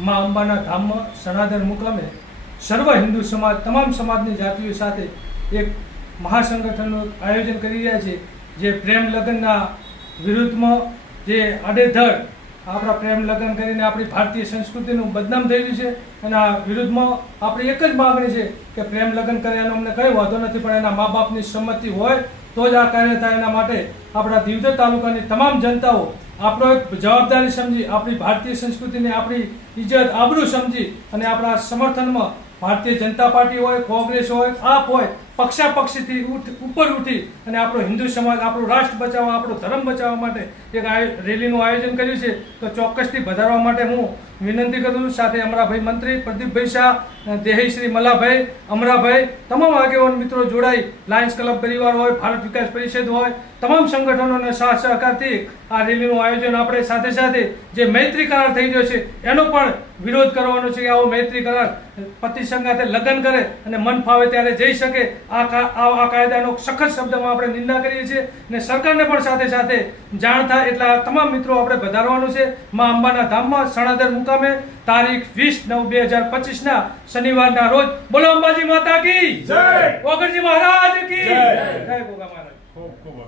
મા અંબાના ધામમાં સણાદર મુકામે સર્વ હિન્દુ સમાજ તમામ સમાજની જાતિઓ સાથે એક મહાસંગઠનનું આયોજન કરી રહ્યા છે, જે પ્રેમ લગ્નના વિરુદ્ધમાં જે આડેધડ આપણા પ્રેમ લગ્ન કરીને આપણી ભારતીય સંસ્કૃતિનું બદનામ થઈ રહ્યું છે. અને આ વિરુદ્ધમાં આપણી એક જ માગણી છે કે પ્રેમ લગ્ન કરે એનો અમને કંઈ વાંધો નથી, પણ એના મા બાપની સંમતિ હોય તો જ આ કાર્ય થાય. એના માટે આપણા દિવદર તાલુકાની તમામ જનતાઓ આપણો એક જવાબદારી સમજી આપણી ભારતીય સંસ્કૃતિને આપણી ઇજ્જત આબરૂ સમજી અને આપણા સમર્થનમાં ભારતીય જનતા પાર્ટી હોય, કોંગ્રેસ હોય, આપ હોય, પક્ષાપક્ષીથી ઉપર ઉઠી અને આપણો હિન્દુ સમાજ આપણું રાષ્ટ્ર બચાવવા, આપણો ધર્મ બચાવવા માટે એક રેલીનું આયોજન કર્યું છે. તો ચોક્કસથી વધારવા માટે હું વિનંતી કરું છું. સાથે અમરાભાઈ મંત્રી, પ્રદીપભાઈ શાહ, દેહી શ્રી મલાભાઈ, અમરાભાઈ, તમામ આગેવાન મિત્રો જોડાઈ લાયન્સ ક્લબ પરિવાર હોય, ભારત વિકાસ પરિષદ હોય, તમામ સંગઠનોના સાથ સહકારથી આ રેલીનું આયોજન આપણે સાથે સાથે જે મૈત્રી કરાર થઈ ગયો છે એનો પણ વિરોધ કરવાનો છે કે આવો મૈત્રી કરાર પતિ સંગાથે લગ્ન કરે અને મન ફાવે ત્યારે જઈ શકે, આ કાયદાનો સખત શબ્દમાં આપણે નિંદા કરીએ છીએ. અને સરકારને પણ સાથે સાથે જાણ થાય એટલા તમામ મિત્રો આપણે વધારવાનું છે. મા અંબાના ધામમાં સણાદર મુકામે તારીખ 20/9/2025 શનિવારના રોજ. બોલો અંબાજી માતા કી જય, ઓગણજી મહારાજ કી જય, જય ગોગા મહારાજ. ખૂબ ખૂબ